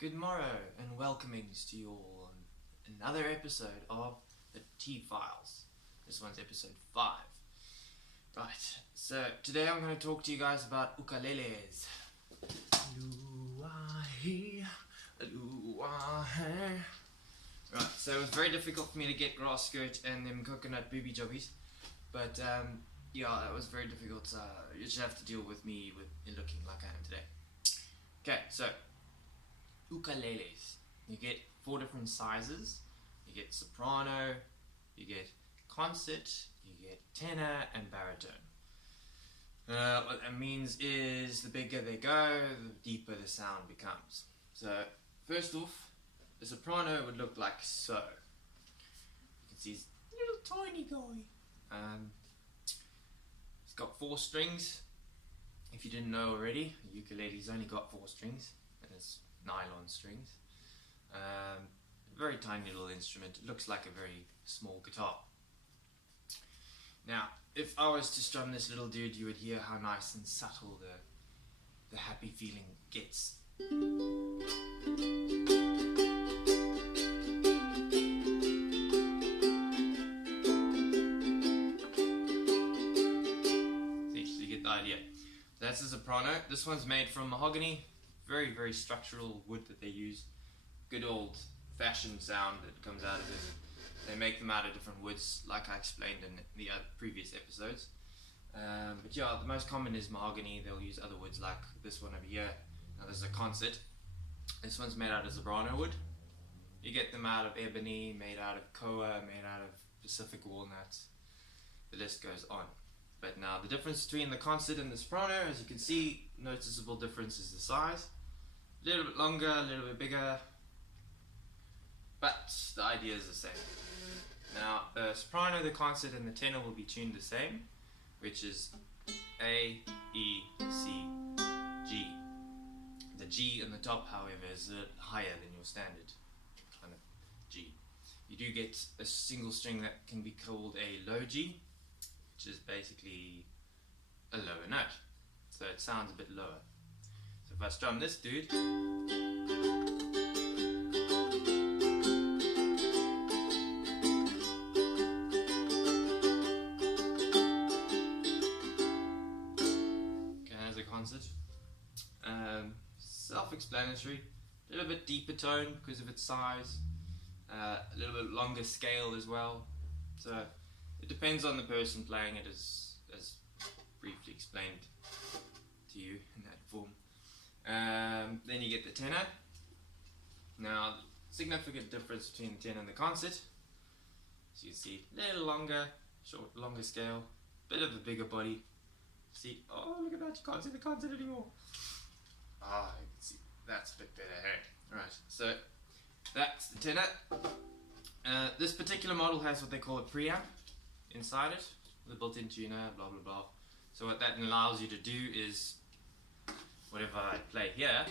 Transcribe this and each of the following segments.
Good morrow and welcomings to you all on another episode of the T-Files. This one's episode 5. Right, so today I'm going to talk to you guys about ukuleles. Right, so it was very difficult for me to get grass skirt and them coconut booby jobbies, but yeah, that was very difficult. You just have to deal with me looking like I am today. Okay, so ukuleles. You get 4 different sizes. You get soprano, you get concert, you get tenor, and baritone. What that means is the bigger they go, the deeper the sound becomes. So, first off, the soprano would look like so. You can see he's a little tiny guy. It's got 4 strings. If you didn't know already, a ukulele's only got 4 strings, and it's nylon strings. Very tiny little instrument. It looks like a very small guitar. Now, if I was to strum this little dude, you would hear how nice and subtle the happy feeling gets. See, so you get the idea. That's a soprano. This one's made from mahogany. Very, very structural wood that they use. Good old fashioned sound that comes out of it. They make them out of different woods, like I explained in the previous episodes. But yeah, the most common is mahogany. They'll use other woods like this one over here. Now there's a concert. This one's made out of soprano wood. You get them out of ebony, made out of koa, made out of Pacific walnuts. The list goes on. But now the difference between the concert and the soprano, as you can see, noticeable difference is the size. A little bit longer, a little bit bigger, but the idea is the same. Now the soprano, the concert, and the tenor will be tuned the same, which is A, E, C, G. The G in the top, however, is higher than your standard kind of G. You do get a single string that can be called a low G, which is basically a lower note. So it sounds a bit lower. So if I strum this dude, okay, as a concert, self-explanatory, a little bit deeper tone because of its size, a little bit longer scale as well. So it depends on the person playing it, as briefly explained to you in that form. Then you get the tenor. Now, the significant difference between the tenor and the concert, so you see, a little longer, longer scale, bit of a bigger body. See, oh look at that, you can't see the concert anymore. Ah, you can see, that's a bit better, hey? Right, so that's the tenor. This particular model has what they call a preamp inside it, with a built-in tuner, blah blah blah. So what that allows you to do is, whatever I play here,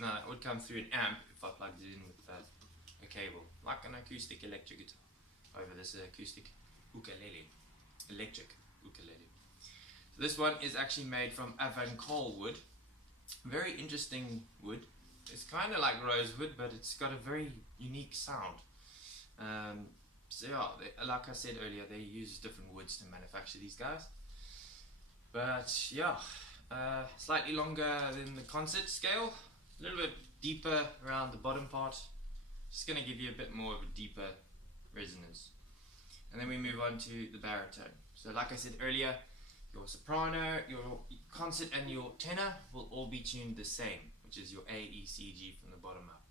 now it would come through an amp if I plugged it in with a cable, like an acoustic electric guitar over this acoustic ukulele, electric ukulele. So this one is actually made from Avancol wood, very interesting wood. It's kind of like rosewood, but it's got a very unique sound. So yeah, like I said earlier, they use different woods to manufacture these guys. But yeah, slightly longer than the concert scale, a little bit deeper around the bottom part. Just going to give you a bit more of a deeper resonance. And then we move on to the baritone. So like I said earlier, your soprano, your concert, and your tenor will all be tuned the same, which is your A, E, C, G from the bottom up.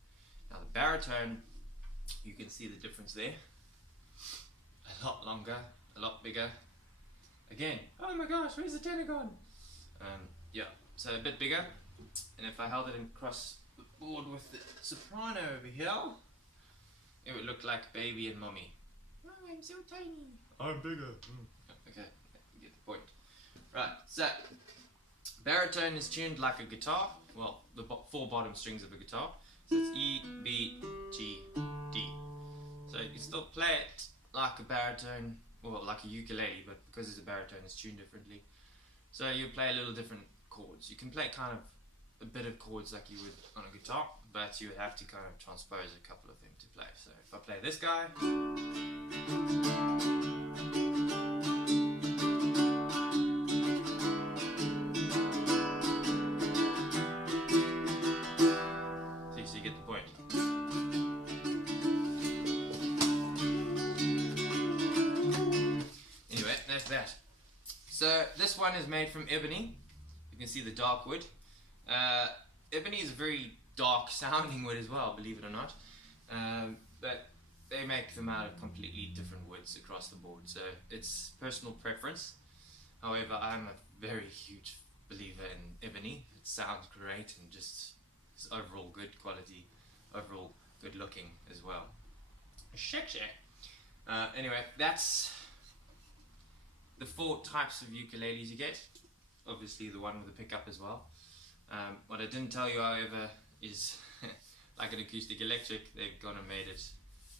Now the baritone, you can see the difference there. A lot longer, a lot bigger. Again, oh my gosh, where's the tenor gone? Yeah, so a bit bigger. And if I held it across the board with the soprano over here, it would look like baby and mommy. Oh, I'm so tiny. I'm bigger. Okay, you get the point. Right, so baritone is tuned like a guitar. Well, the 4 bottom strings of a guitar. So it's E, B, G, D. So you can still play it like a baritone, or like a ukulele, but because it's a baritone, it's tuned differently. So you play a little different chords. You can play kind of a bit of chords like you would on a guitar, but you would have to kind of transpose a couple of them to play. So if I play this guy, so you get the point. Anyway, that's that. So this one is made from ebony. You can see the dark wood. Ebony is a very dark sounding wood as well, believe it or not. But they make them out of completely different woods across the board, so it's personal preference. However, I'm a very huge believer in ebony. It sounds great and just is overall good quality, overall good looking as well. Anyway, that's the 4 types of ukuleles you get. Obviously the one with the pickup as well. What I didn't tell you, however, is like an acoustic electric, they've gone and made it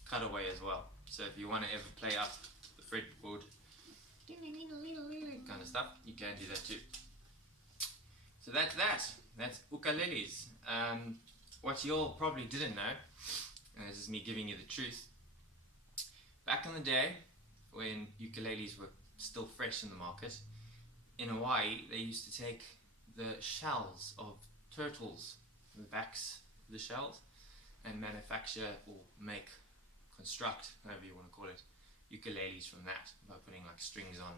cutaway as well. So if you want to ever play up the fretboard kind of stuff, you can do that too. So that's that. That's ukuleles. What you all probably didn't know, and this is me giving you the truth, back in the day when ukuleles were still fresh in the market, in Hawaii they used to take the shells of turtles, the backs of the shells, and manufacture or construct, however you want to call it, ukuleles from that by putting like strings on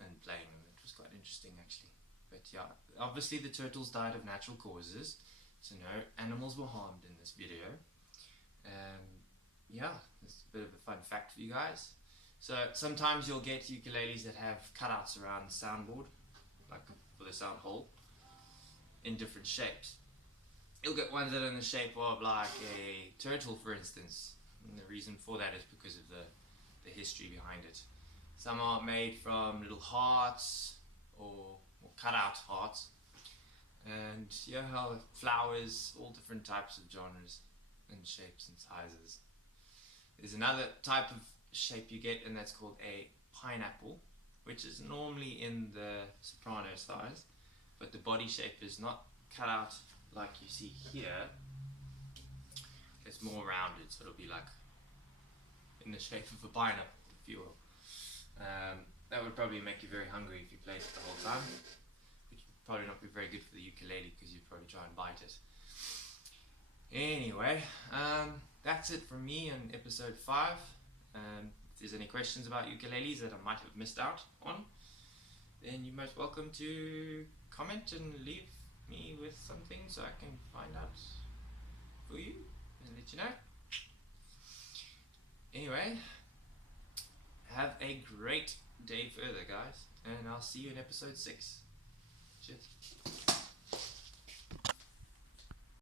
and playing them. It was quite interesting actually. But yeah, obviously the turtles died of natural causes, so no animals were harmed in this video. Yeah, it's a bit of a fun fact for you guys. So sometimes you'll get ukuleles that have cutouts around the soundboard, like for the sound hole, in different shapes. You'll get ones that are in the shape of like a turtle, for instance, and the reason for that is because of the history behind it. Some are made from little hearts or cutout hearts, and yeah, how flowers, all different types of genres and shapes and sizes. There's another type of shape you get, and that's called a pineapple, which is normally in the soprano size, but the body shape is not cut out like you see here. It's more rounded, so it'll be like in the shape of a pineapple, if you will. That would probably make you very hungry if you played it the whole time, which would probably not be very good for the ukulele because you'd probably try and bite it. Anyway, that's it from me on episode 5. If there's any questions about ukuleles that I might have missed out on, then you're most welcome to comment and leave me with something so I can find out for you and let you know. Anyway, have a great day further, guys, and I'll see you in episode 6. Cheers.